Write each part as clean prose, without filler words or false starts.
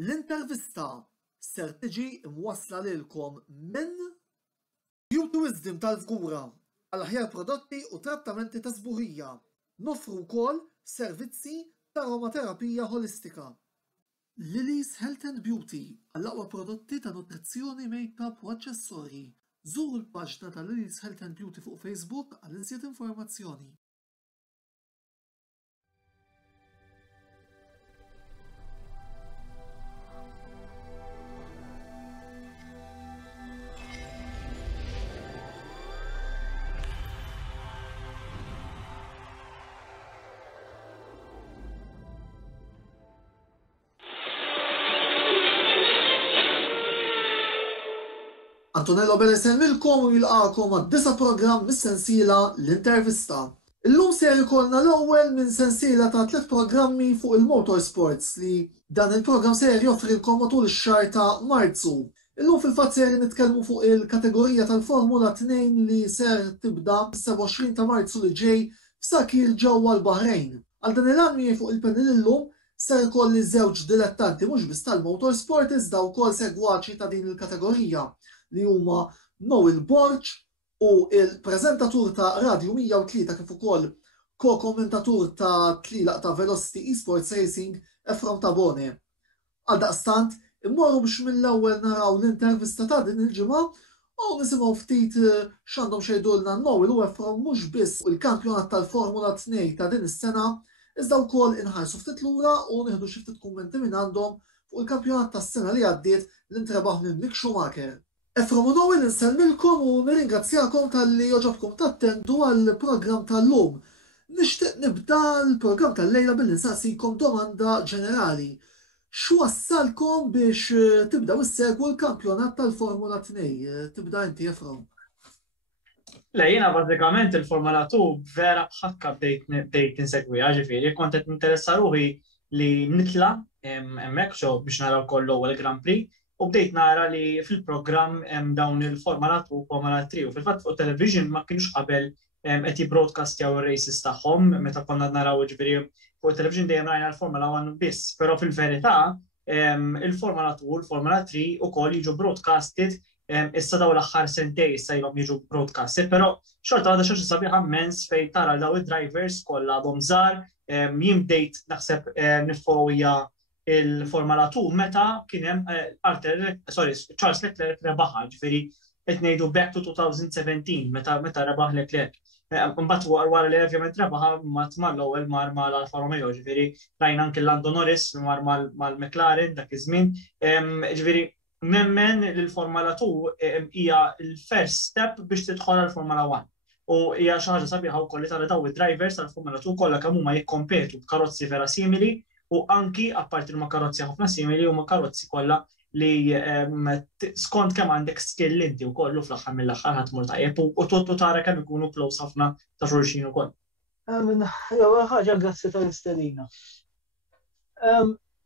L-intervista ser tiġi mwassla lilkom minn Beauty Wisdom tal-Fgura għal-aħjar prodotti u trattamenti ta' sbuħija. Noffru wkoll servizzi ta' aromaterapija holistika. Lily's Health and Beauty għall-aqwa prodotti ta' nutrizzjoni, make-up u aċċessorji. Żuru l-paġna ta' Lily's Health and Beauty fuq Facebook għal insiet informazzjoni. Antonello Belesen milkom u jilqakom għad-9 programm mis-sensiela L-Intervista. Illum ser ikollna l-ewwel minn sensiela ta' 3 programmi fuq il-motorsports li dan il-programm ser joffrilkom matul ix-xahar ta' Marzu. Illum fil-fatt ser nitkellmu fuq il-kategorija tal-Formula 2 li ser tibda s-27 ta' Marzu li ġej f'Sakir ġewwa l-Baħrejn. Għal dan il-għanmi fuq il-panel illum ser ikolli żewġ dilettanti mhux biss tal-motorsport iżda wkoll segwaċi ta' din il-kategorija li huma Noel Borch u il-preżentatur ta' Radio 103 kif ukoll ko-kommentatur ta' tlilaq ta' Velocity Esports Racing Efrom Tabone. Għaldaqstant, immorru biex mill-ewwel naraw l-intervista ta' din il-ġimgħa u nisimgħu ftit x'għandhom xejdulna Noel u Efrom mhux biss il-kampjonat tal-Formula 2 ta' din is-sena, iżda wkoll inħarsu ftit lura u nieħdu xi ftit kummenti minn għandhom fuq il-kampjonat tas-sena li għaddiet li ntrebaħ minn Mick Schumacher. Efrom u Noel nsellmilkom u nirringrazzjakom tal-li joġobkom tattendu għall-programm tal-lum. Nixtieq nibda l-programm tal-lejla billi nsaqsikom domanda ġenerali. X'wassalkom biex tibdaw issegwu l-kampjonat tal-Formula 2? Tibda inti Efrom. Jiena bażikament il-Formula 2 vera ħakka bdejt insegwiha, ġifieri kont qed ninteressa ruħi li nitla' hemmhekk biex naraw wkoll l-ewwel Grand Prix. U bdejt nara li fil-programm dawn il-Formula 2 u Formula 3 u fil-fatt fuq television ma kienux qabel qed jibbroadcastjaw ir-races tagħhom meta konna naraw ġifieri fuq television dejjem rajna l-Formula 1 biss, però fil-verità il-Formula 2 u l-Formula 3 ukoll jiġu broadcasted issa daw l-aħħar sentej issa ilhom jiġu broadcasted, però xorta għadha xi sabiħ immens fejn tara daw id-drivers kollha għadhom żgħar jien bdejt naħseb nifowja il-Formula 2 meta kien hemm Charles Leclerc rebaħa, ġifieri qed ngħidu back to 2017 meta rebaħ Leclerc. Mbagħad wara li ovvjament rebaħa mat mal-ewwel mar mal-Alfa Romeo, ġifieri rajna anke Lando Norris mar mal-McLaren dak iż-żmien. Ġifieri nemmen li l-Formula 2 hija l-first step biex tidħol għall-Formula 1. U hija xi ħaġa sabiħa wkoll li tara daw id-drivers tal-Formula 2 kollha kemm huma jikkompetu b'karozzi vera simili. U anki apparti ma karozzi ħafna simili u ma karozzi kollha li skont kemm għandek skill inti wkoll fl-aħħar mill-aħħar ħadmur tajjeb u tara kemm ikunu close ħafna ta' xulxin ukoll. Ħaġa grazzi tal-istedina.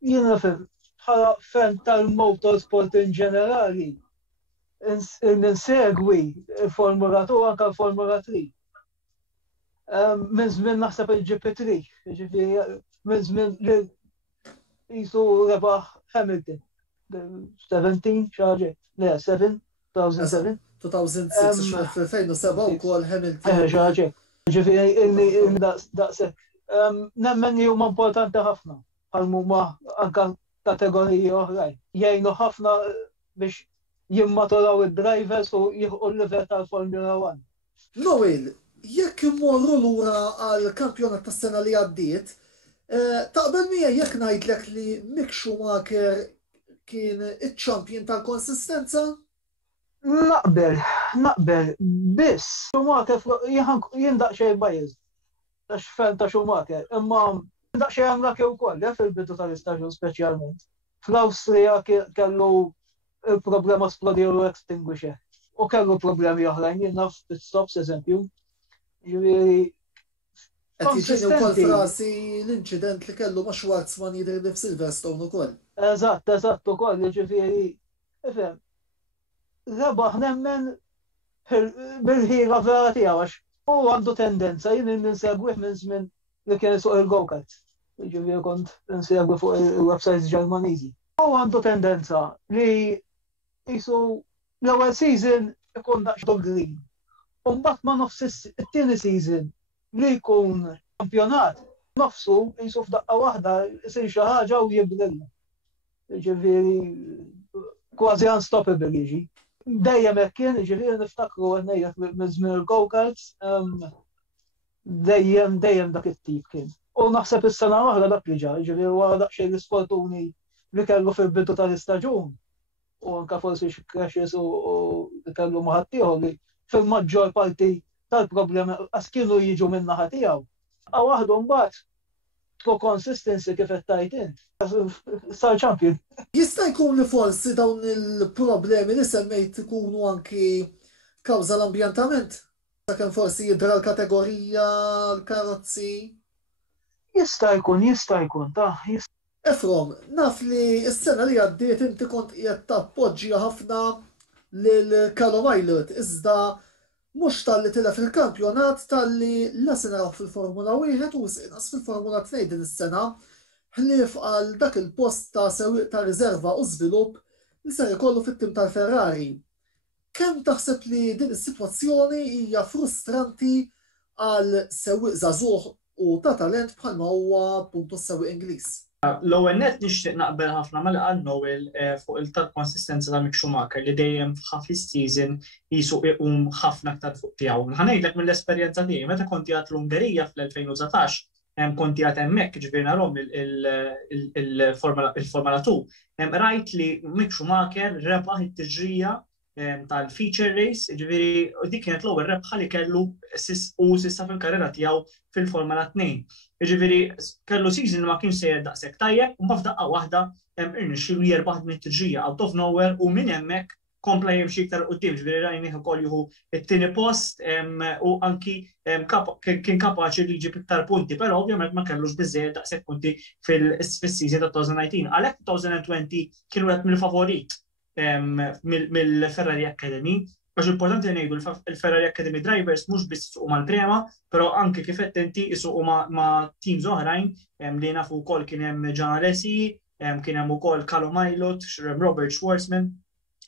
Jiena bħala fan tal-motorsport in ġenerali ninsegwi il-Formula 2 anke l-Formula 3. Minn żmien naħseb il-GP3, ġifieri minn żmien li jisu rebaħ Hamilton. 17 xaġa, le 2007. 2006 fl-2007 wkoll Hamilton. Xaġa. Ġifieri daqshekk. Nemmen li huma importanti ħafna bħal huma anke kategoriji oħrajn. Jgħinu ħafna biex jimmaturaw id-drivers u jieħu l-livell tal-Formula 1. Noel, jekk immorru lura għall-kampjonat tas-sena li għaddiet, taqbel mija jekk ngħidlek li Mick Schumacher kien iċ-champion tal-konsistenza? Naqbel, biss. Schumacher jien daqsxejn biased għax fan ta' Schumacher, imma daqsxejn għamlak wkoll fil-bidu tal-istaġun speċjalment. Fl-Awstrija kellu il-problema splodilu extinguisher u kellu problemi oħrajn jien naf pit-stops eżempju. Ġifieri qed jiġini wkoll frasi l-inċident li kellu ma' Schwarzman jidher li f'Silverstone ukoll. Eżatt ukoll, jiġifieri ifhem. Rebaħ nemmen bil-ħila vera tiegħu għax u għandu tendenza jien ninsegwih minn żmien li kien suq il-go-kart. Ġifieri kont insegwi fuq il-websites Ġermaniżi. U għandu tendenza li jisu l-ewwel season ikun daqsxejn green. U mbagħad ma nofs it-tieni season li jkun kampjonat nofsu jisu f'daqqa waħda jsir xi ħaġa u jibdilha. Ġifieri kważi unstoppable jiġi. Dejjem hekk kien, ġifieri niftakru għannejjed minn il-go-karts, dejjem dak it-tip kien. U naħseb is-sena waħda dak li ġar, ġifieri wara daqsxejn l-isfortuni li kellu fil-bidu tal-istaġun. U anke forsi xi crashes u li kellu ma' ħadd ieħor li fil-maġġor parti tal-problemi qas kienu jiġu minn naħa tiegħu. Għaw waħdu mbagħad tko consistency kif qed tajt int. Sar champion. Jista' jkun li forsi dawn il-problemi li semmejt ikunu anki kawża l-ambjentament? Sakemm forsi jidra l-kategorija, l-karozzi? Jista' jkun, ta' Efrom, naf li s-sena li għaddiet inti kont qiegħed tappoġġja ħafna lil Callum Ilott, iżda mhux tal-li tilef il-kampjonat tal-li la se naraw fil-Formula 1 u inqas fil-Formula 2 din is-sena ħlief għal dak il-post ta' sewwieq ta' riserva u żvilupp li ser ikollu fit-tim tal-Ferrari. Kemm taħseb li din is-sitwazzjoni hija frustranti għal sewwieq żagħżugħ u ta' talent bħalma huwa appuntu s-sewwieq Ingliż? L-ewwel nett nixtieq naqbel ħafna mal qal Noel fuq il-tal-konsistenza ta' Mick Schumacher li dejjem f'ħafna season jisu iqum ħafna aktar fuq tiegħu. Ħanejdlek mill-esperjenza tiegħi meta kont qiegħed l-Ungerija fl-2019 kont qiegħed hemmhekk ġifieri narhom il-Formula 2. Rajt li Mick Schumacher rebaħ it-tiġrija tal-feature race, ġifieri dik kienet l-ewwel rebħa li kellu sissa fil-karriera tiegħu fil-Formula 2. Ġifieri kellu season li ma kienx sejjer daqshekk tajjeb, u mbagħad f'daqqa waħda irnexxielu jerbaħ din it-tiġrija out of nowhere u minn hemmhekk kompla jimxi iktar quddiem, ġifieri rajnih ukoll jieħu it-tieni post u anki kien kapaċi li jġib iktar punti, però ovvjament ma kellux biżżejjed daqshekk punti fis-season ta' 2019. Għalhekk 2020 kienu qed mill-favorit mill-Ferrari Academy, għax importanti li ngħidu l-Ferrari Academy drivers mhux biss isuqu mal-prema, però anke kif qed inti isuqu ma' teams oħrajn li nafu wkoll kien hemm Gian Alesi, kien hemm ukoll Callum Ilott, Robert Schwarzman.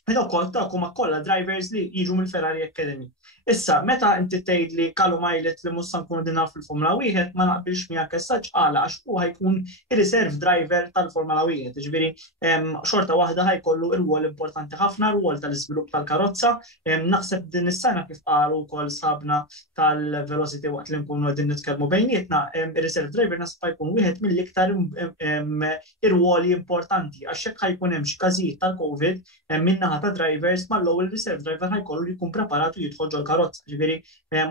Dawn huma kollha drivers li jiġu mill-Ferrari Academy. Issa, meta inti tgħid li Callum Ilott li mhux se nkunu din naf fil-Formula 1 ma naqbilx miegħek as-saġġ għala għax huwa ħajkun ir-reserve driver tal-Formula 1. Ġifieri xorta waħda ħajkollu rwol importanti ħafna, rwol tal-iżvilupp tal-karozza. Naħseb din is-sena kif qalu wkoll sabna tal-velocity waqt li nkunu qegħdin nitkellmu bejnietna, ir-reserve driver naħseb ħajkun wieħed mill-iktar irwoli importanti għax hekk ħajkun hemm xi każijiet tal-COVID min-naħa ta' drivers mal-ewwel reserve driver ħajkollu li jkun preparat u jidħol ġol karozza. Ġifieri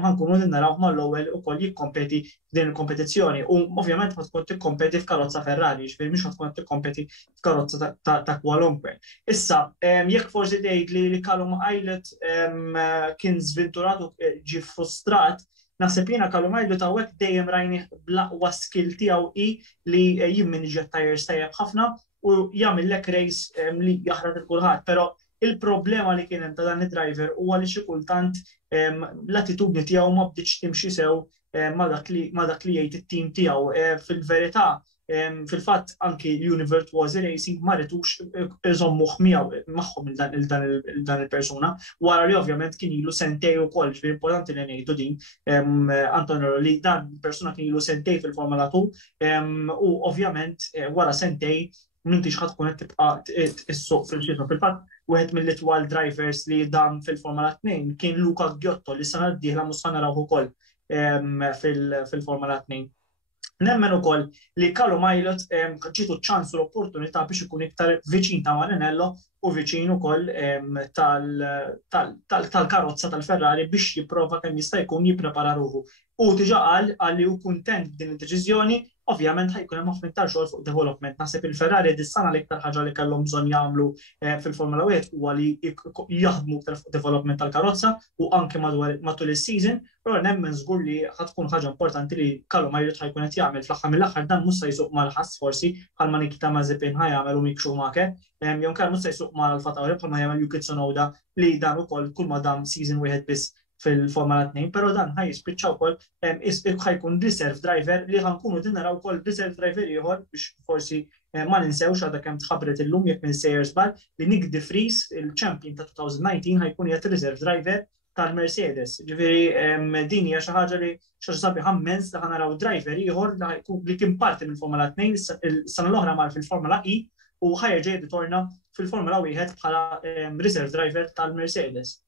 ħankunu naraw mal-ewwel ukoll jikkompeti f'din il-kompetizzjoni. U ovvjament ma tkun tikkompeti f'karozza Ferrari, ġifieri mhux tkun tikkompeti f'karozza ta' kwalunkwe. Issa, jekk forsi tgħid li Callum Ilott kien żventurat u ġie frustrat, naħseb jiena Callum Ilott hawnhekk dejjem rajni bl-aqwa skill tiegħu li jimmanage tires tajjeb ħafna u jagħmellek race li jaħraq il-kulħadd, però il-problema li kien hemm ta' dan id-driver huwa li xi kultant l-attitudni tiegħu ma bdietx timxi sew ma' dak li jgħid it-tim tiegħu. Fil-verità, fil-fatt anki l-Universe Racing ma rridux iżommuh magħhom dan il-persuna, wara li ovvjament kien ilu sentej ukoll, ġifieri importanti li ngħidu din Antonio li dan il-persuna kien ilu sentej fil-Formula 2 u ovvjament wara sentej m'intix ħadd tkun qed tibqa' issuq fil-ġisma. Fil-fatt wieħed mill-itwal drivers li dam fil-Formula 2 kien Luca Ghiotto li sena d-dieħla mhux se narawh ukoll fil-Formula 2. Nemmen ukoll li Callum Ilott ġietu ċans u l-opportunità biex ikun iktar viċin ta' Maranello u viċin ukoll tal-karozza tal-Ferrari biex jipprova kemm jista' jkun jipprepara ruħu. U diġà qal li hu kuntent b'din id-deċiżjoni, ovvjament ħajkun hemm ħafna iktar xogħol fuq development. Naħseb il-Ferrari dis-sena l-iktar ħaġa li kellhom bżonn jagħmlu fil-Formula 1 huwa li jaħdmu iktar fuq development tal-karozza u anke matul is-season, però nemmen żgur li ħadd tkun ħaġa importanti li Callum Ilott ħajkun qed jagħmel fl-aħħar mill-aħħar dan mhux se jsuq mal-ħass forsi bħalma Nikita Mazepin ħajjagħmel u Mick Schumacher, jew kellha mhux se jsuq mal-Alfa Tauri bħalma jagħmel Yuki Tsunoda li dan ukoll kull ma dam season wieħed biss fil-Formula 2, però dan ħajspiċċa wkoll ħajkun reserve driver li ħankunu din naraw ukoll reserve driver ieħor biex forsi ma ninsewx għadha kemm tħabbret illum jekk minsejjer żball li Nick de Vries, il-champion ta' 2019, ħajkun qiegħed reserve driver tal-Mercedes. Ġifieri din hija xi ħaġa li xi sabi ħammens li ħanaraw driver ieħor li kien parti mill-Formula 2 is-sena l-oħra mar fil-Formula E u ħajrġa jitorna fil-Formula 1 bħala reserve driver tal-Mercedes.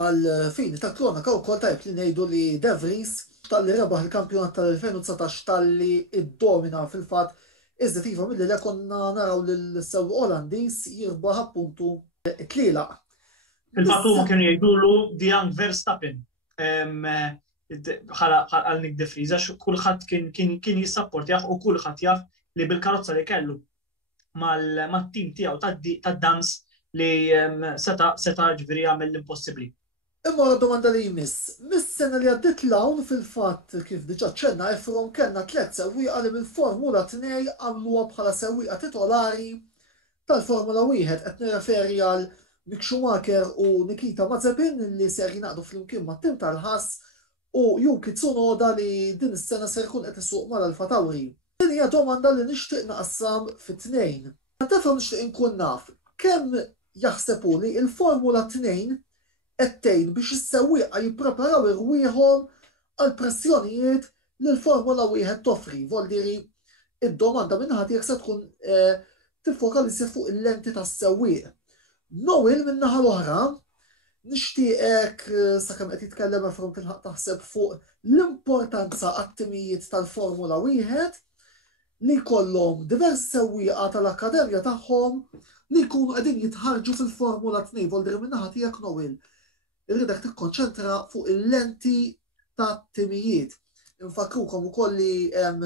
Għal-fini ta' kronika wkoll tajb li ngħidu li De Vries tal-li rebaħ il-kampjonat tal-2019 tal-li id-domina fil-fatt iżda iva milli li konna naraw l-sewwieq Olandiż jirbaħ appuntu tlielaq. Fil-fatt huma kienu jgħidulu the young Verstappen għal Nick de Vries għax kulħadd kien jissapportjah u kulħadd jaf li bil-karozza li kellu mat-tim tiegħu tad-dams li seta' ġifieri jagħmel l-impossibbli. Imma domanda li jmiss, mis-sena li għaddit l-hawn fil-fatt kif diġà ċenna Efron kellna 3 sewwieqa li mill-Formula 2 għamluha bħala sewwieqa titolari tal-Formula 1 qed nirreferi għal Mick Schumacher u Nikita Mazepin li ser jingħaqdu flimkien mat-tim tal-ħass u Yuki Tsunoda li din is-sena ser jkun qed isuq mal-Alfa Tauri. Din hija domanda li nixtieq naqassam fit-tnejn. Tefhem nixtieq inkun naf kemm jaħsebu li l-Formula 2 qedtejn biex is-sewwieqa jippreparaw irwieħhom għal pressjonijiet li l-Formula 1 toffri. Voldiri id-domanda minnaħa tiegħek se tkun tiffokalissa fuq il-lenti tas-sewwieq. Noel min-naħa l-oħra nixtieqek sakemm qed jitkellem Efron tilħaq taħseb fuq l-importanza għat-timijiet tal-Formula 1 li jkollhom diversi sewwieqa tal-akkademja tagħhom li jkunu qegħdin jitħarġu fil-Formula 2. Voldiri min-naħa tiegħek Noel irridek tikkonċentra fuq il-lenti tat-timijiet. Infakrukom ukoll li hemm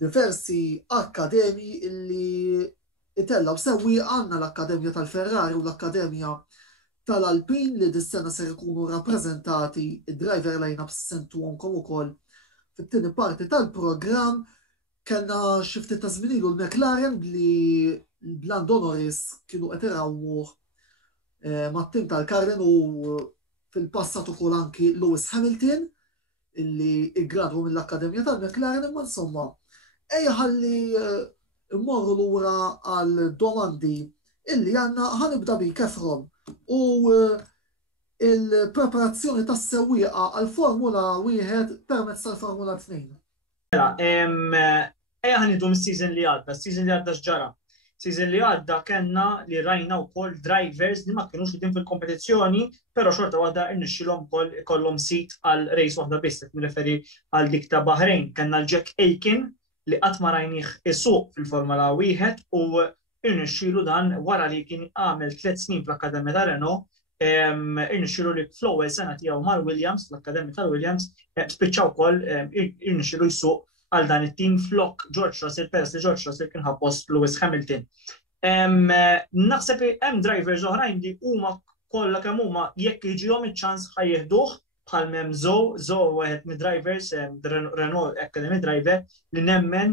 diversi akkademi illi itellaw sewwieqa għandna l-Akkademja tal-Ferrari u l-Akkademja tal-Alpin li dis-sena ser ikunu rappreżentati id-driver lineups sentuhomkom ukoll fit-tieni parti tal-programm kellna xi ftit ta' żmien ilu l-McLaren li Lando Norris kienu qed irawwuh mat-tim tal-Carlin u fil-passat ukoll anki Lewis Hamilton illi iggradwu mill-Akkademja tal-McLaren imma insomma ejja ħalli immorru lura għal domandi illi għandna ħanibda bik Efron u il-preparazzjoni tas-sewwieqa għall-Formula 1 permezz tal-Formula 2. Ejja ħanidu mis-season li għadda, s-season li għadda x'ġara. Season li għadda kellna li rajna wkoll drivers li ma kinux qegħdin fil-kompetizzjoni, però xorta waħda irnexxilhom kollhom sit għal race waħda biss qed nirreferi għal dik ta' Bahrain. Kellna l-Jack Aiken li qatt ma rajnih isuq fil-Formula 1 u irnexxielu dan wara li kien għamel 3 snin fl-Akkademja ta' Renault, irnexxielu li fl-ewwel sena tiegħu mal-Williams, l-Akkademja tal-Williams, spiċċaw wkoll irnexxielu jsuq għal dan it-tim flok George Russell peress li George Russell kien ħappost Lewis Hamilton. Naħseb hemm drivers oħrajn li huma kollha kemm huma jekk jiġihom iċ-ċans ħajjeħduh bħal m'hemm Zoe wieħed mid-drivers Renault Academy driver li nemmen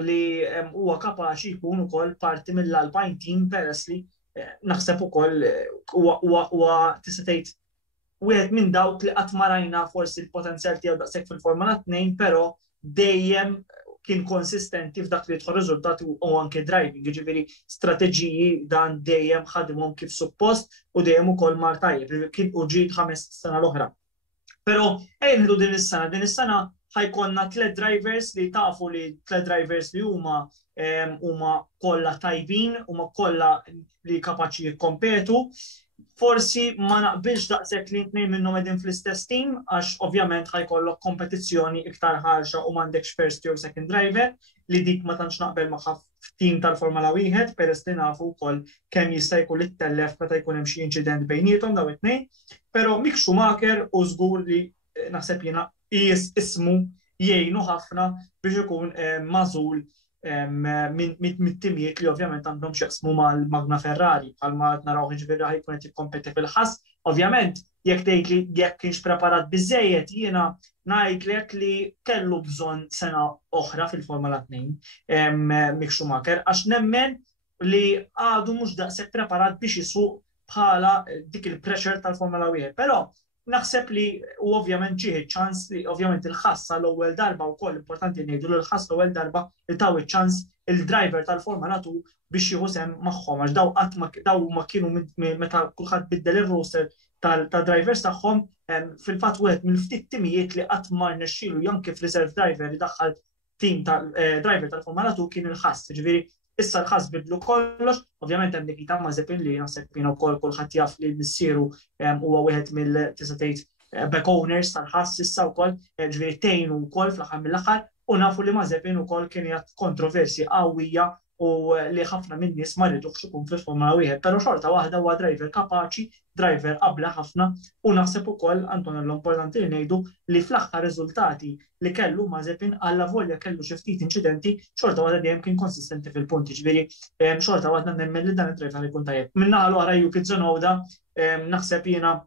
li huwa kapaċi jkun ukoll parti mill-Alpine team peress li naħseb ukoll huwa tista' tgħid wieħed minn dawk li qatt ma rajna forsi l-potenzjal tiegħu daqshekk fil-Formula 2, però dejjem kien konsistenti f'dak li jidħol riżultati u anke driving, jiġifieri strateġiji dan dejjem ħadimhom kif suppost u dejjem ukoll mar tajjeb, kien u ġid 5 sena l-oħra. Però nieħdu din is-sena ħajkollna 3 drivers li tafu li 3 drivers li huma kollha tajbin, huma kollha li kapaċi jikkompetu. Forsi ma naqbilx daqshekk li tnejn minnhom qegħdin fl-istess team għax ovvjament ħajkollok kompetizzjoni iktar ħarxa u m'għandekx first jew second driver li dik ma tantx naqbel magħha f'team tal-Formula 1 peress li nafu wkoll kemm jista' jkun ittellef meta jkun hemm xi inċident bejniethom daw it-tnejn. Però Mick Schumacher u żgur li naħseb jiena ismu jgħinu ħafna biex ikun magħżul mit-timijiet li ovvjament għandhom x'jaqsmu mal-Magna Ferrari bħalma qed naraw ġifieri ħajkun qed jikkompeti fil-ħass. Ovvjament jekk tgħid li jekk kienx preparat biżżejjed jiena ngħidlek li kellu bżonn sena oħra fil-Formula 2 Mick Schumacher għax nemmen li għadu mhux daqshekk preparat biex isuq bħala dik il-pressure tal-Formula 1. Però naħseb li u ovvjament ġie ċans li ovvjament il-ħassa l-ewwel darba wkoll importanti ngħidu li l-ħass l-ewwel darba li taw iċ-ċans il-driver tal-Formula 2 biex jieħu sehem magħhom għax daw ma kienu meta kulħadd biddel ir-roster tal-drivers tagħhom fil-fatt wieħed mill-ftit timijiet li qatt ma rnexxielu jom kif reserve driver li daħħal tim tal-driver tal-Formula 2 kien il-ħass. Ġifieri issa l-ħass bidlu kollox, ovvjament hemm Nikita Mazepin li naħseb jiena wkoll kulħadd jaf li missieru huwa wieħed mill-tista' tgħid back owners tal-ħass issa wkoll, ġifieri tgħinu wkoll fl-aħħar mill-aħħar u nafu li Mazepin ukoll kien jagħt kontroversji qawwija u li ħafna min nies ma rridux ikun fil-Formula 1, però xorta waħda huwa driver kapaċi, driver qabla ħafna u naħseb ukoll Antonello importanti li ngħidu li fl-aħħar riżultati li kellu Mazepin alla volja kellu xi ftit inċidenti xorta waħda dejjem kien konsistenti fil-punti, ġifieri xorta waħda nemmen li dan it-driver ikun tajjeb. Min-naħa l-oħra Yuki Tsunoda naħseb jiena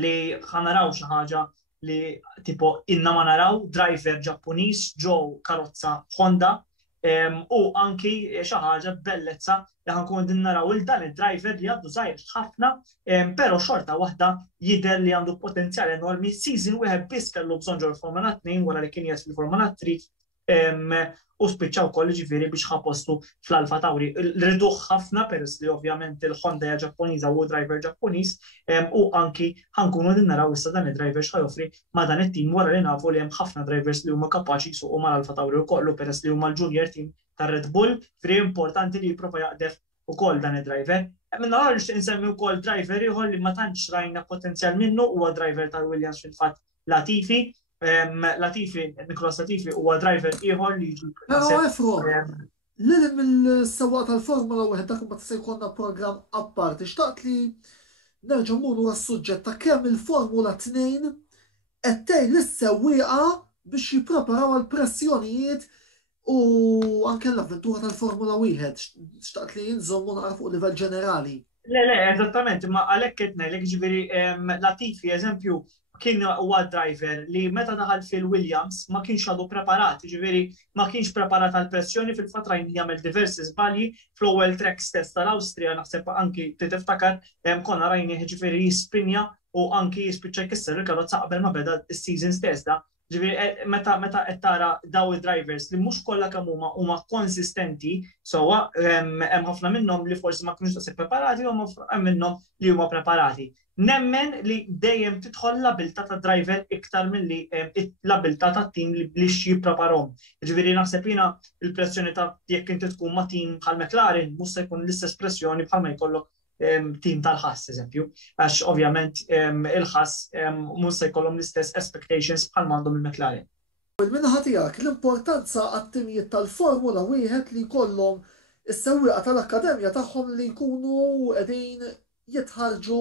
li ħanaraw xi ħaġa li tipo inna ma naraw driver Ġappuniż ġew karozza Honda u anki xi ħaġa bellezza li ħankun din naraw il dan id-driver li għandu żgħir ħafna, però xorta waħda jidher li għandu potenzjal enormi. Season wieħed biss kellu bżonn ġol Formula 2 wara li kien jgħid fil-Formula 3 u spiċċaw koll ġifieri biex ħapostu fl-Alfa Tauri. Rriduh ħafna peress li ovvjament il-Honda hija Ġappuniża u driver Ġappuniż u anki ħankunu din naraw issa dan id-driver x'ħajofri ma' dan it-tim wara li nafu li hemm ħafna drivers li huma kapaċi jsuqu mal-Alfa Tauri wkoll peress li huma l-junior team tar-Red Bull, fri importanti li jipprova jaqdef ukoll dan id-driver. Minna għal nixtieq insemmi wkoll driver ieħor li ma tantx rajna potenzjal minnu huwa driver tal-Williams fil-fatt Latifi. Nicolas Latifi huwa driver ieħor li jiġi. Però Efro, lil mill-sewwaq tal-Formula 1 dak ma tista' jkollna programm apparti. Xtaqt li nerġa' mmuru għas-suġġett ta' kemm il-Formula 2 qed tgħin lis-sewwieqa biex jippreparaw għall-pressjonijiet u anke l-avventura tal-Formula 1. Xtaqt li jinżommu naqra fuq livell ġenerali. Le, eżattament, ma għalhekk qed ngħidlek ġifieri Latifi eżempju kien huwa driver li meta daħal fil-Williams ma kienx għadu preparat, ġifieri ma kienx preparat għal pressjoni fil-fatt rajn jagħmel diversi żbalji fl-ewwel tracks test tal-Awstrija naħseb anki tiftakar konna rajni ġifieri jispinja u anki jispiċċa jkisser il-karozza qabel ma beda s-season stess da. Ġifieri meta qed tara daw id-drivers li mhux kollha kemm huma konsistenti sewwa hemm ħafna minnhom li forsi ma kinux tasib preparati u hemm minnhom li huma preparati. Nemmen li dejjem tidħol l-abilità ta' driver iktar milli l-abilità ta' team li jippreparhom. Ġifieri naħseb jiena il-pressjoni ta' jekk inti tkun ma' team bħal McLaren mhux se jkun l-istess pressjoni bħalma jkollok team tal-ħass eżempju, għax ovvjament il-ħass mhux se jkollhom l-istess expectations bħal m'għandhom il-McLaren. Minnaħa tiegħek l-importanza għat-timijiet tal-Formula 1 li jkollhom is-sewwieqa tal-akkademja tagħhom li jkunu qegħdin jitħarġu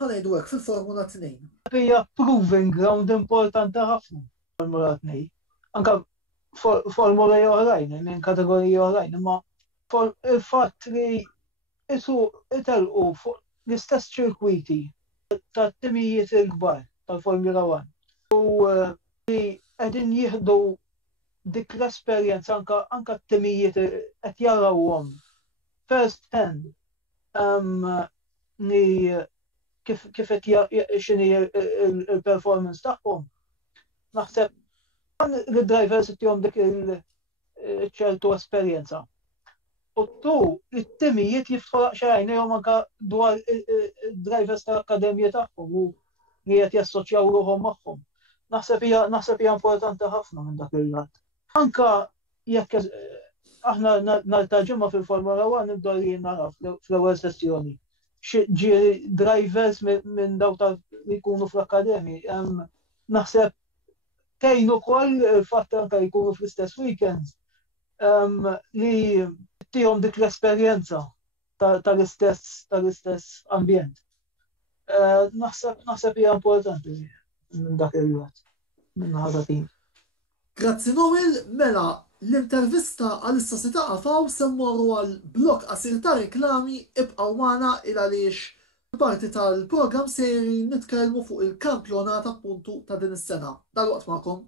ħanejdu hekk fil-Formula 2. Hija proving ground importanti ħafna Formula 2. Anke Formula oħrajn, minn kategoriji oħrajn, imma il-fatt li isu itelqu fuq l-istess ċirkwiti tat-timijiet il-kbar tal-Formula 1 u li qegħdin jieħdu dik l-esperjenza anke t-timijiet qed jarawhom first hand li kif qed x'inhi il-performance tagħhom. Naħseb il-drivers ittihom dik ċertu esperjenza. U tu it-timijiet jiftħu xarajnejhom anke dwar drivers tal-akkademja tagħhom u li qed jassoċjaw ruħhom magħhom. Naħseb hija importanti ħafna minn dak il-lat. Anke jekk aħna nhar ta' ġimgħa fil-Formula 1 nibdew li naraw fl-ewwel sessjoni. Ġieli drivers minn dawk li jkunu fl-akkademi. Naħseb tgħin ukoll il-fatt anke jkunu fl-istess weekends li tihom dik l-esperjenza tal-istess ambjent. Naħseb hija importanti minn dak il-waqt, minn ħaġa tim. Grazzi Noel, mela l-intervista għal-issa se taqafaw semmorru għal blok qasir ta' reklami ibqgħu magħna il għaliex parti tal-programm seri nitkellmu fuq il-kampjonat appuntu ta' din is-sena. Dalwaqt magħkom.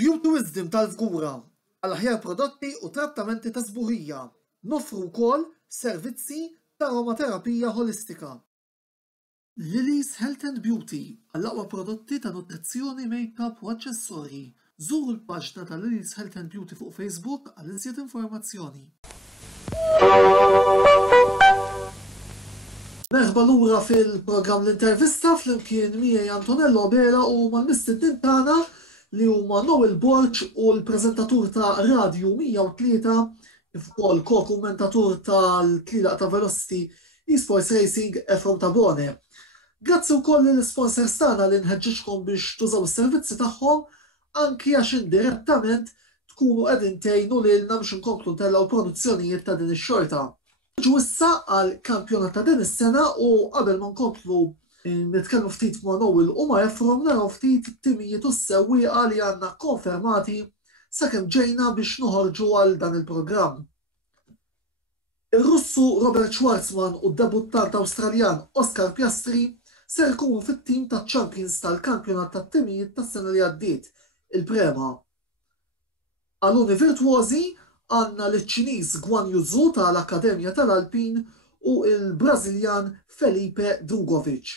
Beauty Wisdom tal-Żgura għal aħjar prodotti u trattamenti ta' żburija. Nofru wkoll servizzi ta' aromaterapija holistika. Lily's Health and Beauty għall-aqwa prodotti ta' nutrizzjoni, make-up u aċċessorji. Żuru l-paġna ta' Lily's Health and Beauty fuq Facebook għal iżjed informazzjoni. Merħba lura fil-programm l-intervista flimkien miegħi Antonello Bela u mal-mistednin tagħna li huma Noel Borch u l-preżentatur ta' Radio 103 kif ukoll ko-kummentatur tal-tlielaq ta' Velocity Esports Racing Efrom Tabone. Grazzi wkoll lill-sponsors tagħna li nħeġġixkom biex tużaw is-servizzi tagħhom anki għax indirettament tkunu qegħdin tgħinu lilna biex inkomplu ntellaw produzzjonijiet ta' din ix-xorta. Ġu issa għal kampjonat ta' din is-sena u qabel ma nkomplu nitkellmu ftit ma' Noel u ma' Efrom naraw ftit it-timijiet u s-sewwieqa li għandna konfermati sakemm ġejna biex noħorġu għal dan il-programm. Ir-Russu Robert Schwarzman u d-debuttant Awstraljan Oscar Piastri ser ikunu fit-tim ta' champions tal-kampjonat tat-timijiet tas-sena li għaddiet, il-Prema. Għaluni virtuosi għandna l-Ċiniż Guan Yu Zhou tal-Akkademja tal-Alpin u il-Brażiljan Felipe Drugovich.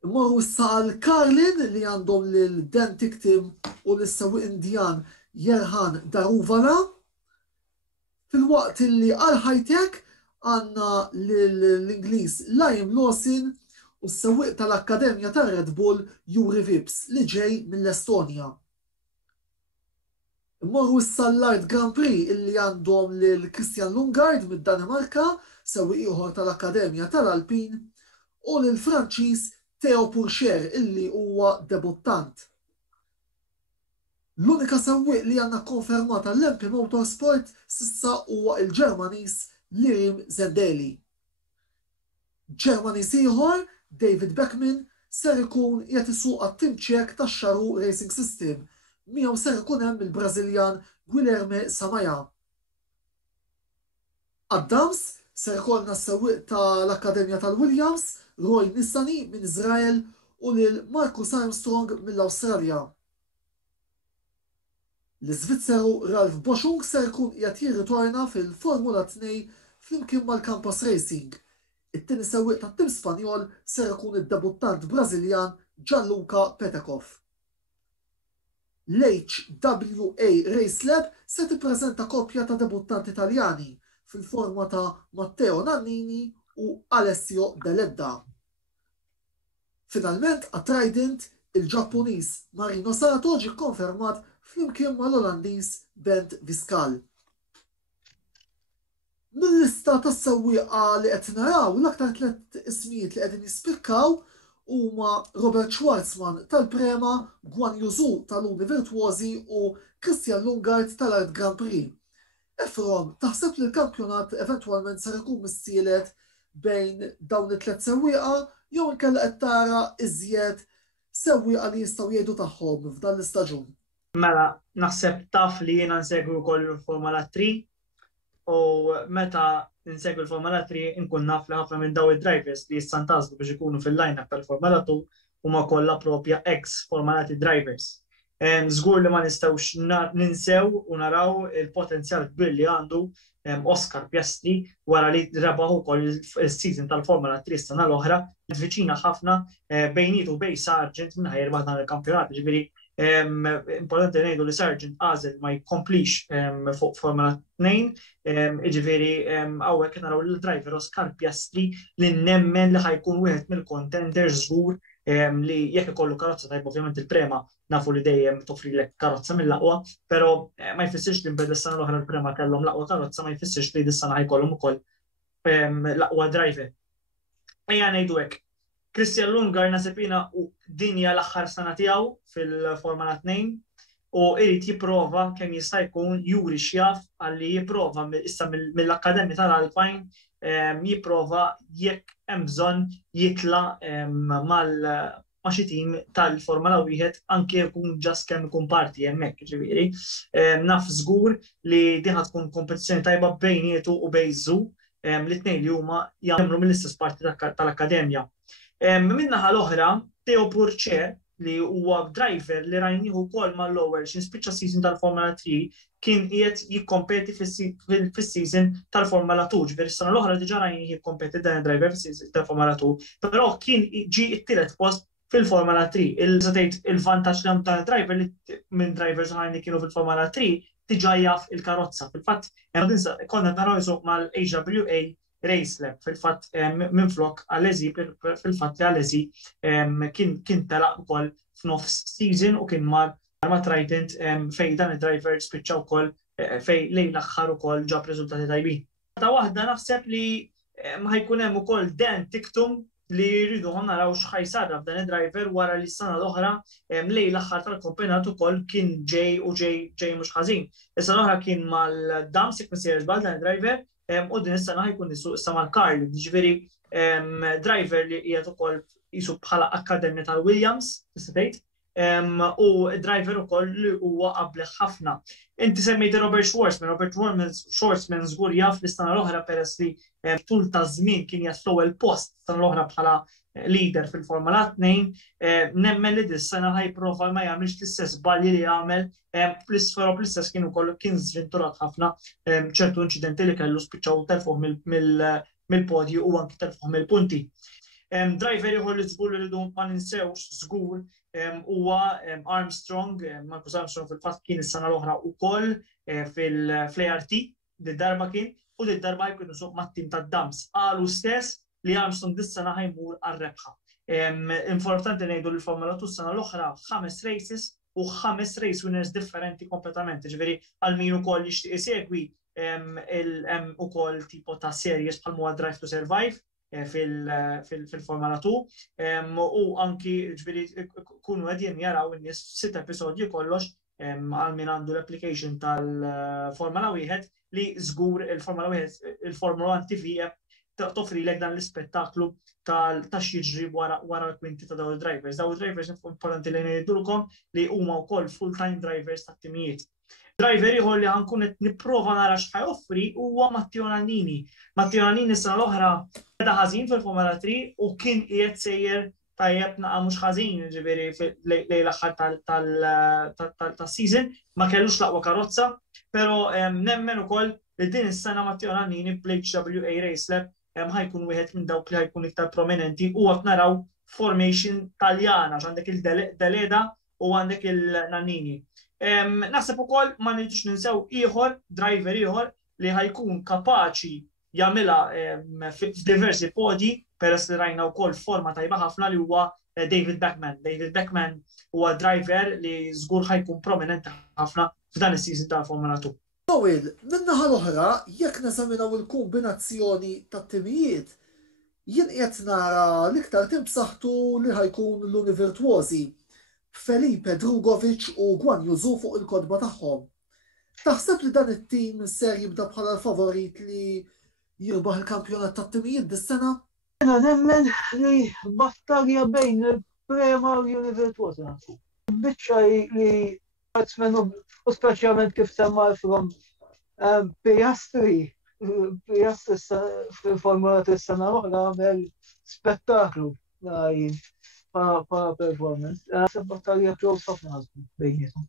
Immorru issa għal Carlin li għandhom lil Dan Ticktim u l-sewwieq Indjan Yerhan Daruvala. Fil-waqt li għal high-tech għandna l-Ingliż Liam Lawson u s-sewwieq tal-Akkademja tar-Red Bull Juri Vips li ġej mill-Estonja. Immorru issa l-Art Grand Prix illi għandhom lil Christian Lundgaard mid-Danimarka, sewwieq ieħor tal-Akkademja tal-Alpin, u lil Franċiż Theo Pourchaire illi huwa debuttant. L-unika sewwieq li għandna konfermata l-MP Motorsport s'issa huwa il-Ġermaniż Lirim Zendeli. Ġermaniż ieħor David Beckman ser ikun qed isuq għat-tim Ċek tax-Xaru Racing System. Miegħu ser ikun hemm il-Brażiljan Guilherme Samaia. Għad-dams ser ikollna s-sewwieq tal-Akkademja tal-Williams Roy Nissany minn Iżrael u lil Marcus Armstrong mill-Awstralja. L-Iżvizzeru Ralf Boschung ser ikun qiegħed jirritorna fil-Formula 2 flimkien mal-Campos Racing. It-tieni sewwieq tat-tim Spanjol ser ikun id-debuttant Brażiljan Gianluca Petekov. L-HWA Race Lab se tippreżenta koppja ta' debuttanti Taljani fil-forma ta' Matteo Nannini u Alessio Deledda. Finalment għat-Trident il-Ġappuniż Marino Sato ġie konfermat flimkien mal-Olandiż Bent Viskal. Mill-lista tas-sewwieqa li qed naraw l-aktar tliet ismijiet li qegħdin jispikkaw huma Robert Schwarzman tal-Prema, Guan Yu Zhou tal-Uni Virtuosi u Christian Lundgaard tal-Art Grand Prix. Efrom, taħseb li l-kampjonat eventwalment ser ikun mistielet bejn dawn it-tliet sewwieqa jew inkella qed tara iżjed sewwieqa li jistgħu jgħidu tagħhom f'dan l-istaġun? Mela, naħseb taf li jiena nsegwi wkoll il-Formula 3 u meta nsegwi l-Formula 3 inkun naf li ħafna minn daw id-drivers li jistantazlu biex ikunu fil-lineup tal-Formula 2 huma kollha proprja ex-Formula 3 drivers. Żgur li ma nistgħux ninsew u naraw il-potenzjal kbir li għandu Oscar Piastri wara li rebaħ ukoll il-season tal-Formula 3 sena l-oħra, viċina ħafna bejnietu bejn Sargent minn ħajrbaħ dan il-kampjonat, ġifieri importanti ngħidu li Sargent għażel ma jkomplix fuq Formula 2, ġifieri hawnhekk qed naraw il-driver Oscar Piastri li nemmen li ħajkun wieħed mill-contenders żgur li jekk ikollu karozza tajba ovvjament il-Prema nafu li dejjem toffrilek karozza mill-aqwa, però ma jfissirx li nbeda s-sena l-oħra il-Prema kellhom l-aqwa karozza, ma jfissirx li dis-sena ħajkollhom ukoll l-aqwa driver. Ejja ngħidu hekk. Christian Lundgaard nasibina u dinja l-aħħar sena tiegħu fil-Formula 2 u irid jipprova kemm jista' jkun juri x'jaf għalli jipprova issa mill-Akkademja tal-Alpine jipprova jekk hemm bżonn jitla' ma' xi tim tal-Formula 1 anke jkun ġast kemm ikun parti hemmhekk ġifieri. Naf żgur li din tkun kompetizzjoni tajba bejnietu u bejn Zhou l-tnejn li huma jagħmlu mill-istess parti tal-Akkademja. Min-naħa l-oħra, Theo Pourchaire li huwa driver li rajniħu wkoll mal-lower x'inspiċċa season tal-Formula 3 kien qiegħed jikkompeti fis-season tal-Formula 2. Ġifieri s-sena l-oħra diġà rajnieh jikkompeti dan id-driver fis-season tal-Formula 2, però kien ġie t-tielet post fil-Formula 3. Il-vantaġġ li hemm tal-driver li minn drivers oħrajn li kienu fil-Formula 3 diġà jaf il-karozza. Fil-fatt konna naraw jisuq mal-AWA Race Lab fil-fatt minflok Alesi fil-fatt li Alesi kien telaq ukoll f'nofs season u kien ma Trident fejn dan id-driver spiċċa wkoll fejn lejn l-aħħar ukoll ġab riżultati tajbin. Ta' waħda naħseb li ħajkun hemm ukoll Dan Ticktum li jridu naraw x'ħajsarra f'dan id-driver wara li s-sena l-oħra lejn l-aħħar tal-kampjonat ukoll kien ġej mhux ħażin. Is-sena l-oħra kien mal-Dams jekk Messier żball dan id-driver u din is-sena ħajkun issa mal-Carl, ġifieri driver li qiegħed ukoll qisu bħala akkademja tal-Williams, tista' tgħid, u driver ukoll li huwa qableħ ħafna. Inti semmejt Robert Schwarzman żgur jaf li s-sena l-oħra peress li tul ta' żmien kien jaslu l post sena l-oħra bħala leader fil-Formula 2, nemmen li dis-sena ħajprova ma jagħmilx l-istess balji li jagħmel fl-istess kien żventurat ħafna ċertu inċidenti li kellu spiċċaw telfuh mill-podju u anki telfuh mill-punti. Driver ieħor li żgur li rridu ma ninsewx żgur huwa Armstrong, Marcus Armstrong fil-fatt kien is-sena l-oħra wkoll fil-ART darba kien u darba jkun isuq mat-tim tad-Dams. Qalu stess li Armstrong dis-sena ħajmur għar-rebħa. Importanti ngħidu li l-Formula 2 s-sena l-oħra 5 races u 5 race winners differenti kompletament. Ġifieri għal min ukoll jixtieq isegwi ukoll tipo ta' series bħal huwa Drive to Survive fil-Formula 2 u anki ġifieri kunu qegħdin jaraw in-nies 6 episodji kollox għal min għandu l-application tal-Formula 1 li żgur il-Formula 1 TV toffrilek dan l-ispettaklu tal-x'jiġri wara l-kwinti ta' dawn il-drivers. Dawn il-drivers importanti li ngħidulkom li huma wkoll full-time drivers tat-timijiet. Driver ieħor li ħankun qed nipprova nara x'ħajoffri huwa Matteo Nannini. Matteo Nannini s-sena l-oħra beda ħażin fil-Formula 3 u kien qiegħed sejjer tajjeb naqa' mhux ħażin, ġifieri lejn l-aħħar tas-season ma kellux l-aqwa karozza, però nemmen ukoll li din is-sena Matteo Nannini bl-HWA Race Lab ħajkun wieħed minn dawk li ħajkun iktar prominenti u qed naraw formation Taljana għandek il-Deleda u għandek il-Nannini. Naħseb ukoll ma nidux ninsew driver ieħor li ħajkun kapaċi jagħmilha f'diversi podi peress li rajna wkoll forma tajba ħafna li huwa David Beckman. David Beckman huwa driver li żgur ħajkun prominenti ħafna f'dan is-season tal-Formula 2. Noel, min-naħa l-oħra, jekk neżaminaw il-kombinazzjoni tat-timijiet, jien qiegħed nara l-iktar tim b'saħħtu li ħajkun l-Univirtuosi, Felipe Drugovich u Guan Yuzu fuq il-kodba tagħhom. Taħseb li dan it-tim ser jibda bħala l-favorit li jirbaħ il-kampjonat tat-timijiet dis-sena? Jena nemmen li battalja bejn il-Prema u l-Univirtuosi nafu. Biċċa li għadsmenu u speċjalment kif semma from Piastri fil-Formula 3 sena l-oħra għamel spettaklu pa' performance. Battalja close ħafna bejnietom.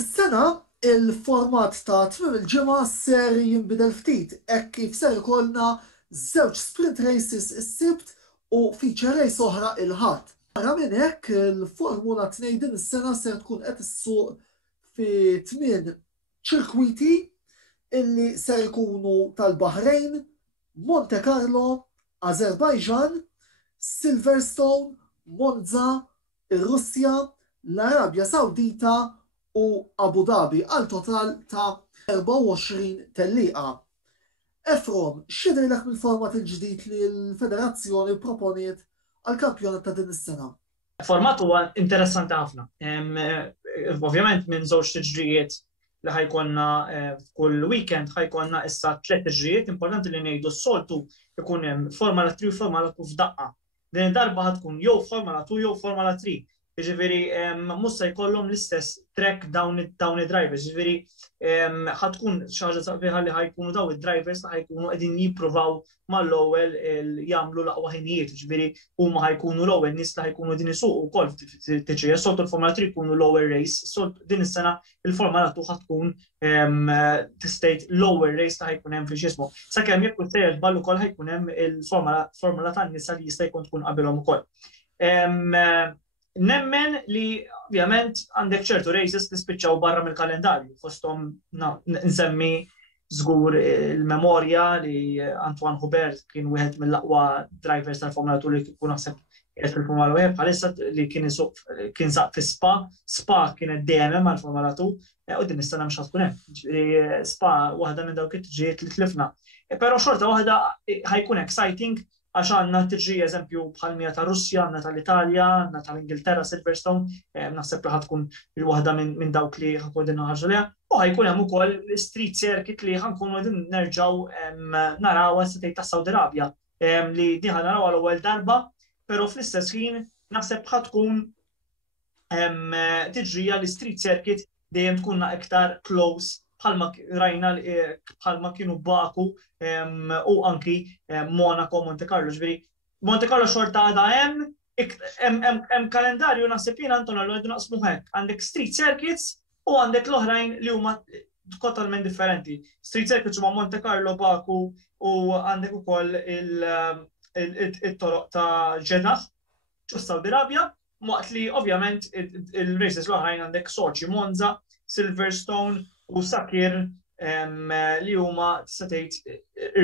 Is-sena il-format ta' tmiem il-ġimgħa ser jinbidel ftit hekk kif ser ikollna żewġ sprint races is-sibt u feature race oħra il-ħadd. Ara minn hekk il-Formula 2 din is-sena ser tkun qed issuq fi 8 ċirkwiti illi ser ikunu tal-Bahrejn, Monte Carlo, Azerbajġan, Silverstone, Monza, ir-Russja, l-Arabja Sawdita u Abu Dhabi għal total ta' 24 tellieqa. Efrom, x'idrilek mill-format il-ġdid li l-Federazzjoni proponiet għal-kampjonat ta' din is-sena? Il-format huwa interessanti ħafna. Ovvjament minn żewġ tiġrijiet li ħajkonna kull weekend ħajkonna issa 3 tiġrijiet importanti li ngħidu s-soltu ikun hemm Formula 3 u Formula 2 f'daqqa. Din id-darba ħatkun jew Formula 2 jew Formula 3. Ġifieri mhux se jkollhom l-istess track dawn id-drivers, ġifieri ħatkun xi ħaġa sabiħa li ħajkunu daw id-drivers li ħajkunu qegħdin jippruvaw mal-ewwel jagħmlu l-aqwa ħinijiet, ġifieri huma ħajkunu l-ewwel nies li ħajkunu din isuqu wkoll tiġi soltu l-Formula 3 jkunu lower race, din is-sena il-Formula 2 ħatkun tistejt lower race li ħajkun hemm fil-ġismu. Sakemm jekk sejjer ballu wkoll ħajkun hemm il-Formula tan-nisa li jista' jkun tkun qabilhom ukoll. Nemmen li ovvjament għandek ċertu races li spiċċaw barra mill-kalendarju, fosthom nsemmi żgur il-memorja li Antoine Hubert kien wieħed mill-aqwa drivers tal-Formula 2 li kien naħseb qiegħed fil-Formula 1 bħalissa li kien saq fi Spa kienet DMM għall-Formula 2 u din is-sena mhux tkun hemm. Spa waħda minn dawk it-tiġijiet li tlifna. Però xorta waħda ħajkun exciting għax għandna tiġi eżempju bħal-mija ta' Russja, għandna tal-Italja, għandna tal-Ingilterra, Silverstone, naħseb li ħatkun waħda minn dawk li ħankun din ħarġu leha. U ħajkun hemm ukoll street circuit li ħankunu din nerġgħu narawha se tgħid ta' Saudi Arabia li din ħanarawha l-ewwel darba, però fl-istess ħin naħseb ħatkun tiġrija li street circuit dejjem tkunna iktar close bħalma rajna bħalma kienu Baku u anki Monaco, Monte Carlo. Ġifieri Monte Carlo xorta għadha hemm kalendarju naħseb jien Antonello qegħdu naqsmu hekk. Għandek street circuits u għandek l-oħrajn li huma totalment differenti. Street circuits huma Monte Carlo, Baku u għandek ukoll it-toroq ta' Jeddah ġo Saudi Arabia, waqt li ovvjament il-races l-oħrajn għandek Sochi, Monza, Silverstone u Sakir li huma tista' tgħid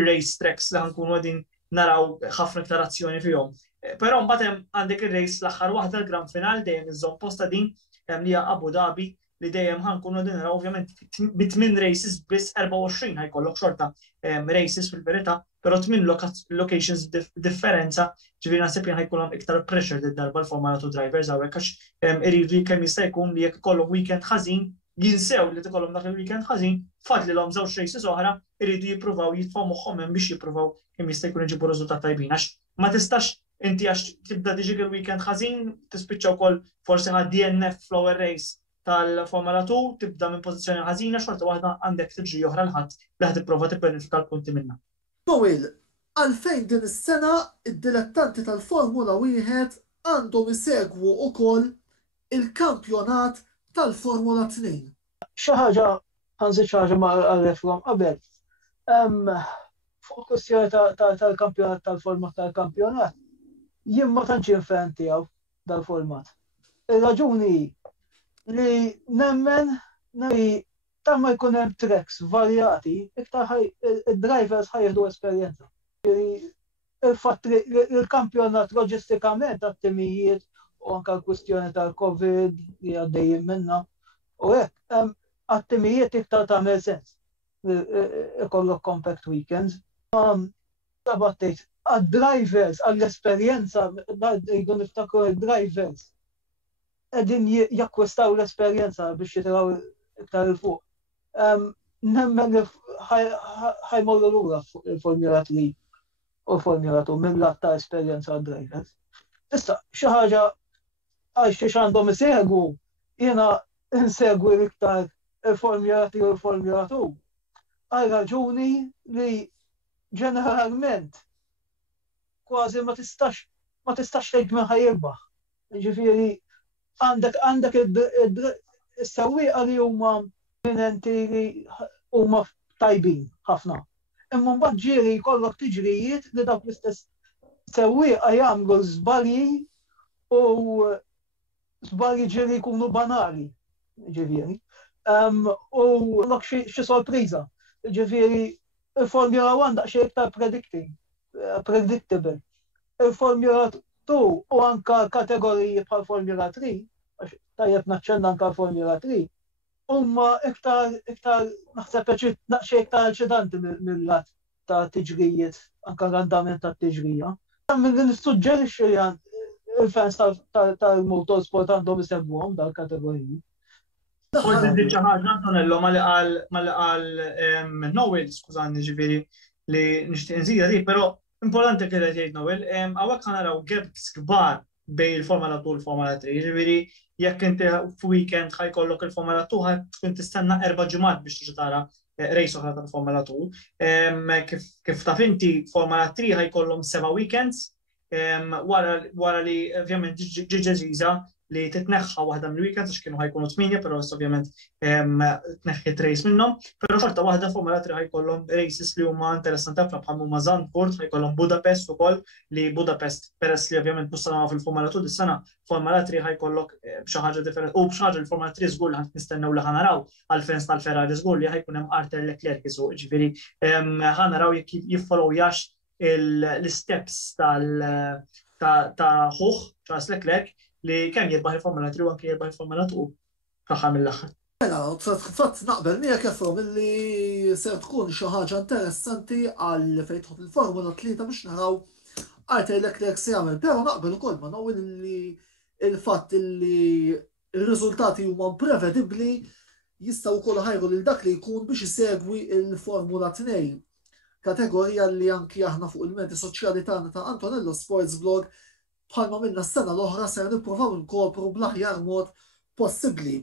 race tracks li ħankunu qegħdin naraw ħafna iktar azzjoni fihom. Però mbagħad għandek ir-race l-aħħar waħda l-Grand Final dejjem iżżomm posta din li hija Abu Dhabi li dejjem ħankunu qegħdin naraw ovvjament bit-8 races biss 24 ħajkollok xorta races fil-verità, però 8 locations differenza, ġifieri naħseb jien ħajkollhom iktar pressure darba l-Formula 2 drivers hawnhekk għax iridu kemm jista' jkun li jekk ikollhom weekend ħażin jinsew li tikollhom dak il-weekend ħażin, fadlilhom żewġ races oħra iridu jippruvaw jitfgħu moħħhom hemm biex jippruvaw kemm jista' jkun iġibu riżultat tajbin għax ma tistax inti għax tibda tiġik il-weekend ħażin tispiċċa wkoll forsi ħad DNF flower race tal-Formula 2 tibda minn pożizzjoni ħażina xorta waħda għandek tiġri oħra l-ħadd li ħad tipprova tipbenefika l-punti minnha. Noel, għalfejn din is-sena id-dilettanti tal-Formula 1 għandhom isegwu wkoll il-kampjonat tal-Formula 2. Xi ħaġa ħanżid xi ħaġa ma għarrefhom qabel. Fuq kwestjoni tal-kampjonat tal-format tal-kampjonat, jien ma tantx infhem tiegħu dal-format. Ir-raġuni li nemmen li ma jkun hemm tracks varjati, iktar id-drivers ħajħdu esperjenza. Il-fatt li l-kampjonat loġistikament għat-timijiet u anke l-kwestjoni tal-Covid li għaddejjin minnha u hekk għat-timijiet iktar tagħmel sens ikollok compact weekends. Tabattejt għad-drivers għall-esperjenza jridu niftakru id-drivers qegħdin jakkwistaw l-esperjenza biex jitraw iktar il-fuq. Nemmen li ħajmorru lura fuq il-Formula 3 u l-Formula 2 mill-lat ta' esperjenza għad-drivers. Issa, xi ħaġa għax għandhom isegwu, jiena insegwu iktar il-Formula 3 u l-Formula 2. Għal raġuni li ġeneralment kważi ma tistax tgħid minn ħajirbaħ. Ġifieri għandek is-sewwieqa li huma eminenti li huma tajbin ħafna. Imma mbagħad ġieli jkollok tiġrijiet li dawk l-istess sewwieqa jagħmlu żbalji u żbalji ġieli jkunu banali. Ġifieri. U lok xi sorpriża. Ġifieri il-Formula 1 daqsxejn iktar predictable. Il-Formula 2 u anke kategoriji bħal Formula 3, għax tajjeb naċċenna anke Formula 3, huma iktar naħseb daqsxejn iktar eċitanti mill-lat ta' tiġrijiet, anke l-andament tat-tiġrija. Milli nissuġġerixxi li il-fans tal-motorsport għandhom isegwhom dal-kategoriji. Forsi xi ħaġa Antonello ma li qal Noel, skużani ġifieri li nixtieq nżidha di, però importanti kien qed jgħid Noel, hawnhekk ħanaraw gaps kbar bej il-Formula 2 u l-Formula 3. Ġifieri jekk inti f'weekend ħajkollok il-Formula 2 tkun tistenna 4 ġimgħat biex tiġi tara race oħra tal-Formula 2. Kif taf inti Formula 3 ħajkollhom 7 weekends wara li ovvjament ġi deċiża li titneħħa waħda mill-weekends għax kienu ħajkunu 8, però ovvjament tneħħiet race minnhom, però xorta waħda Formula 3 ħajkollhom races li huma interessanti ħafna bħal huma Zandvoort, ħajkollhom Budapest ukoll li Budapest peress li ovvjament bussana fil-Formula 2 dis-sena, Formula 3 ħajkollok b'xi ħaġa differenti u b'xi ħaġa l-Formula 3 żgur li ħadd nistennew li ħanaraw għall-fans tal-Ferrari żgur li ħajkun hemm Arthur Leclerc isuq, ġifieri ħanaraw jekk jiffollowjax l-steps ta' Hoch, Charles Leclerc, li kemm jirbaħ il-Formula 3 u anke jirbaħ il-Formula 2 fl-aħħar mill-aħħar. Fatt naqbel miegħek Efrom illi se tkun xi ħaġa interessanti għal fejn tħobb il-Formula 3 biex naraw Arthur Leclerc se jagħmel, però naqbel ukoll ma nawwil li il-fatt li r-riżultati huma imprevedibbli jistgħu wkoll ħajru lil dak li jkun biex isegwi il-Formula 2. Kategorija li anki aħna fuq il-menti soċjali tagħna ta' Antonello Sports Blog bħalma minna s-sena l-oħra ser nippruvaw nkopru bl-aħjar mod possibbli.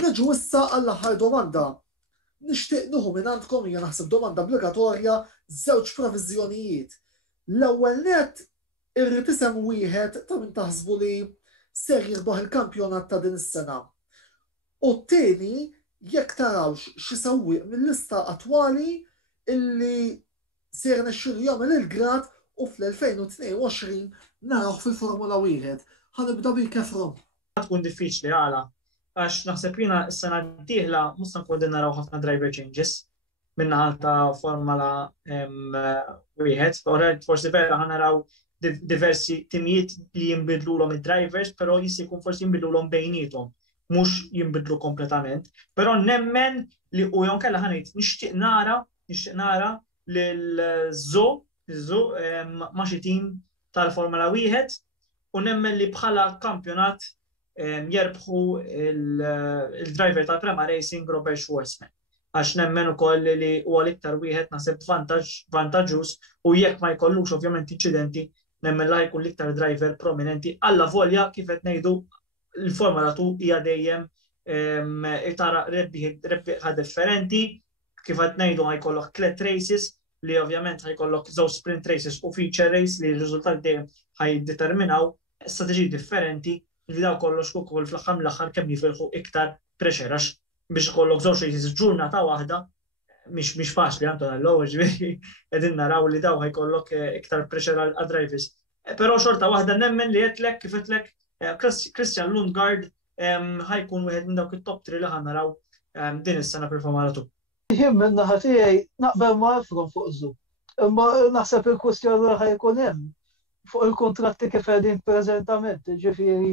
Neġu issa għall-aħħar domanda. Nixtieq nieħu minn għandkom hija naħseb domanda obbligatorja żewġ proviżjonijiet. L-ewwel nett irrid isem wieħed ta' min taħsbu li ser jirbaħ il-kampjonat ta' din is-sena. U t-tieni jekk tarawx xi sewwieq mill-lista attwali illi ser nexxielu jagħmel il-grad u fl-2022 naraw fil-Formula 1. Ħanibda bik Efrom. Tkun diffiċli għala, għax naħseb jiena s-sena d-dieħla mhux nkun naraw ħafna driver changes minnaħa ta' Formula 1. Forsi vera ħanaraw diversi timijiet li jinbidlulhom id-drivers, però jista' jkun forsi jinbidlulhom bejniethom, mhux jinbidlu kompletament. Però nemmen li u jew kellha ħanejt nixtieq nara lil Zo ma' xi tim tal-Formula 1 u nemmen li bħala kampjonat jerbħu il-driver tal-Prema Racing Robert Schwarzman. Għax nemmen ukoll li huwa l-iktar wieħed naħseb vantaġġuż u jekk ma jkollux ovvjament inċidenti nemmen li jkun l-iktar driver prominenti alla volja kif qed ngħidu l-Formula 2 hija dejjem tara rebbieħa differenti kif qed ngħidu ħajkollok 3 races li ovvjament ħajkollok żewġ sprint races u feature race li r-riżultat dejjem ħajdeterminaw strateġiji differenti li daw kollox ukoll fl-aħħar mill-aħħar kemm jifilħu iktar pressure għax biex ikollok żewġ races ġurnata waħda mhix faċli Antonello, ġifieri qegħdin naraw li daw ħajkollok iktar pressure għad-drivers. Però xorta waħda nemmen li qedlek kif qedlek Christian Lundgaard ħajkun wieħed minn dawk it-top 3 li ħannaraw din is-sena fil-Formula 2. Jien minn naħa tiegħi naqbel ma' Efrom fuq Żu. Imma naħseb il-kwestjoni li ħajkun hemm fuq il-kuntratti kif qegħdin preżentament, ġifieri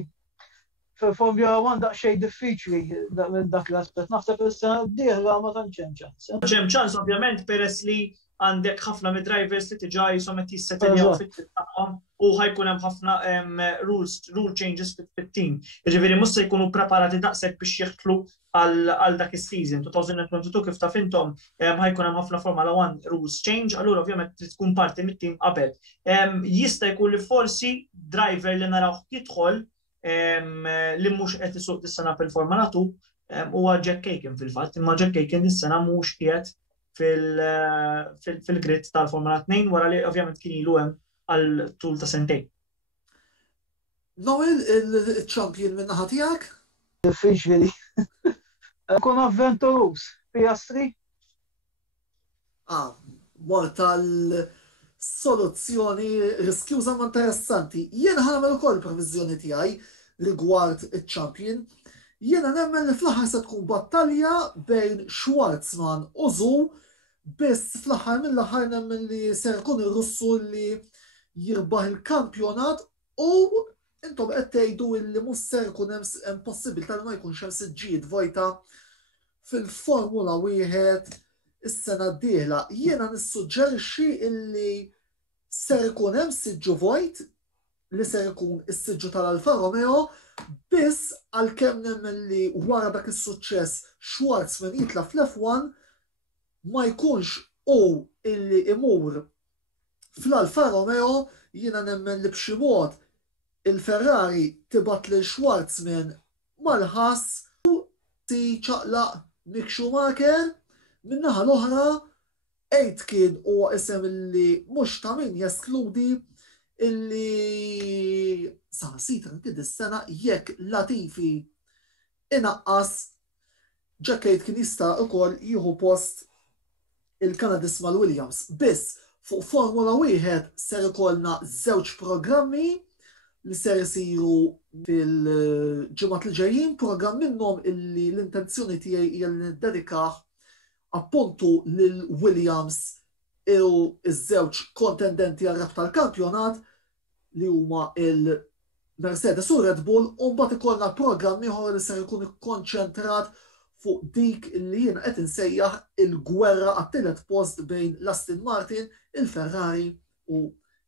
fil-Formula 1 daqsxejn diffiċli minn dak l-aspett. Naħseb is-sena d-dieħla ma tantx hemm ċans. Hemm ċans ovvjament peress li għandek ħafna mid-drivers li tiġa jisom qed jissettiljaw fit-tim tagħhom u ħajkun hemm ħafna rule changes fit-team. Jiġifieri mhux se jkunu preparati daqshekk biex jaħtlu għal dak is-season 2022 kif taf intom ħajkun hemm ħafna Formula 1 rules change, allura ovvjament trid tkun parti mit-tim qabel. Jista' jkun li forsi driver li naraw jidħol li mhux qed isuq dis-sena fil-Formula 2 huwa Jack Aitken fil-fatt, imma Jack Aitken dis-sena mhux qiegħed fil-grid tal-Formula 2 wara li ovvjament kien ilu hemm għal tul ta' sentejn. Noel, il-champion minn naħa tiegħek? Diffiċli. Kun avventurus, Piastri? Mort tal-soluzzjoni riskjuża ma interessanti. Jiena ħanamel ukoll previżjoni tiegħi rigward iċ-champion. Jiena nemmen li fl-aħħar se tkun battalja bejn Schwarzman u Zu, biss fl-aħħar mill-aħħar nemmen li ser ikun ir-Russu li jirbaħ il-kampjonat u intom qed tgħidu li mhux ser ikun hemm possibilità li ma jkunx hemm siġġijiet vojta fil-Formula 1 is-sena d-dieħla. Jiena nissuġġerixxi illi ser ikun hemm siġġu vojt li ser ikun is-siġġu tal-Alfa Romeo biss għalkemm nemmen li wara dak is-suċċess Schwarzman jitla fl-F1 ma jkunx u illi imur fl-Alfa Romeo jiena nemmen li b'xi mod il-Ferrari tibat lil Schwarzman mal-ħass u ċaqlaq Mick Schumacher min-naħa l-oħra Aitken huwa isem illi mhux ta' min jeskludi illi saħsita kien is-sena jekk Latifi inaqqas Jack Aitken jista' ukoll jieħu post il-Kanadis mal-Williams. Biss fuq Formula 1 ser ikollna żewġ programmi li ser isiru fil-ġimgħat li ġejjin, programm minnhom illi l-intenzjoni tiegħi hija li niddedikah appuntu lil Williams u iż-żewġ kontendenti għal rebħ tal-kampjonat li huma il-Mercedes u Red Bull, u mbagħad ikollna programm ieħor li ser ikun ikkonċentrat fuq dik li jiena qed insejjaħ il-gwerra għat-tielet post bejn l-Aston Martin, il-Ferrari u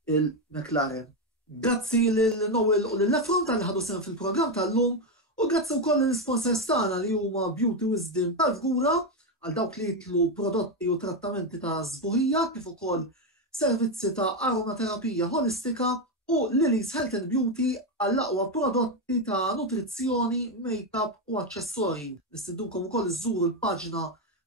il-McLaren. Grazzi lil Noel u lil Lefron tal-li ħadu sehem fil-programm tal-lum u grazzi wkoll lill-sponsors tagħna li huma Beauty Wisdom tal-Fgura għal dawk li jitlu prodotti u trattamenti ta' żbuħija kif ukoll servizzi ta' aromaterapija holistika u Lily's Health and Beauty għall-aqwa prodotti ta' nutrizzjoni, make-up u aċċessorji. Nistidunkom ukoll iżżuru l-paġna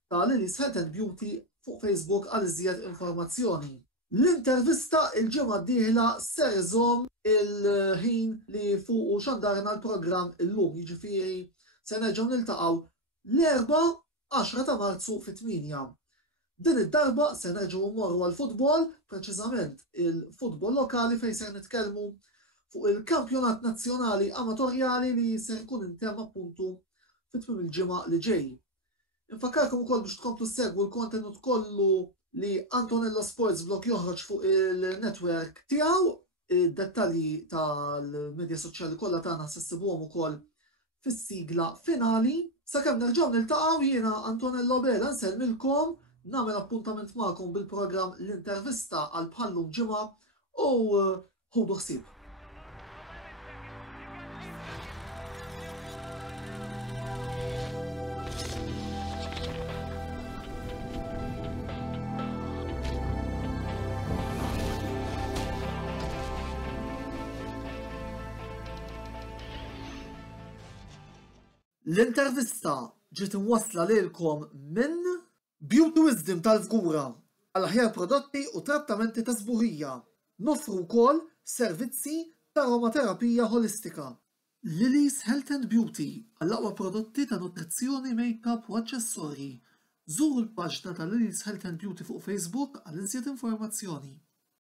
ta' Lily's Health and Beauty fuq Facebook għal iżjed informazzjoni. L-intervista il-ġimgħa d-dieħla ser iżomm il-ħin li fuq xandarna l-programm illum, jiġifieri se nerġgħu niltaqgħu l-4 10 ta' Marzu fit-8. Din id-darba se nerġgħu mmorru għall-futbol, preċiżament il-futbol lokali fejn se nitkellmu fuq il-kampjonat nazzjonali amatorjali li se jkun intemm appuntu fit-tmiem il-ġimgħa li ġej. Infakkarkom ukoll biex tkomplu segwu l-kontenut kollu li Antonello Sports Blog joħroġ fuq il-netwerk tiegħu, id-dettalji tal-medja soċjali kollha tagħna se ssibuhom ukoll fis-sigla finali. Sakemm nerġgħu niltaqgħu jiena Antonello Bela nsellmilkom, nagħmel appuntament magħkom bil-programm l-intervista għal bħallum ġimgħa u ħudu ħsieb. L-intervista ġiet imwassla lilkom minn Beauty Wisdom tal-Fgura għal aħjar prodotti u trattamenti ta' żbuħija. Noffru wkoll servizzi ta' aromaterapija holistika. Lily's Health and Beauty għal aqwa prodotti ta' nutrizzjoni, make-up u aċċessorji. Żuru l-paġna ta' Lily's Health and Beauty fuq Facebook għal iżjed informazzjoni.